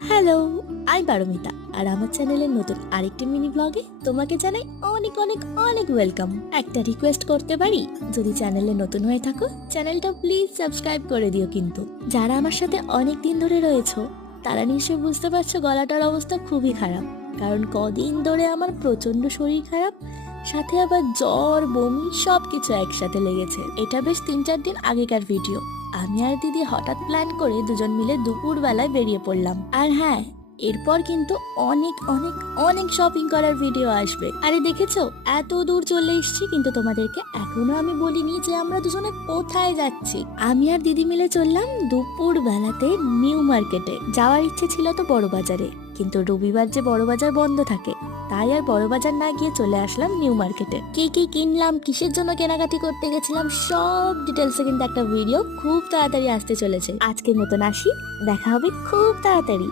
Hello, আমি পারমিতা আর আমার চ্যানেলের নতুন আরেকটি মিনি ব্লগে তোমাকে জানাই অনেক অনেক অনেক ওয়েলকাম। একটা রিকোয়েস্ট করতে পারি? যদি চ্যানেলে নতুন হয়ে থাকো চ্যানেলটা প্লিজ সাবস্ক্রাইব করে দিও। কিন্তু যারা আমার সাথে অনেক দিন ধরে রয়েছো তারা নিশ্চয়ই বুঝতে পারছো গলাটার অবস্থা খুবই খারাপ, কারণ কদিন ধরে আমার প্রচন্ড শরীর খারাপ, সাথে আবার জ্বর বমি সবকিছু একসাথে লেগেছে। এটা বেশ 3-4 দিন আগেকার ভিডিও। আমি আর দিদি হঠাৎ প্ল্যান করে দুজন মিলে দুপুর বেলায় বেরিয়ে পড়লাম। আর হ্যাঁ, এরপর কিন্তু অনেক অনেক অনেক শপিং করার ভিডিও আসবে। আরে দেখেছো, এত দূর চলে এসেছি কিন্তু তোমাদেরকে এখনো আমি বলিনি যে আমরা দুজনে কোথায় যাচ্ছি। আমি আর দিদি মিলে চললাম দুপুর বেলাতে নিউ মার্কেটে। যাওয়ার ইচ্ছে ছিল তো বড় বাজারে, কিন্তু রবিবার যে বড় বাজার বন্ধ থাকে, তাই আর বড় বাজার না গিয়ে চলে আসলাম নিউ মার্কেটে। কি কি কিনলাম, কিসের জন্য কেনাকাটি করতে গেছিলাম, সব ডিটেলসে কিন্তু একটা ভিডিও খুব তাড়াতাড়ি আসতে চলেছে। আজকের মতন আসি, দেখা হবে খুব তাড়াতাড়ি।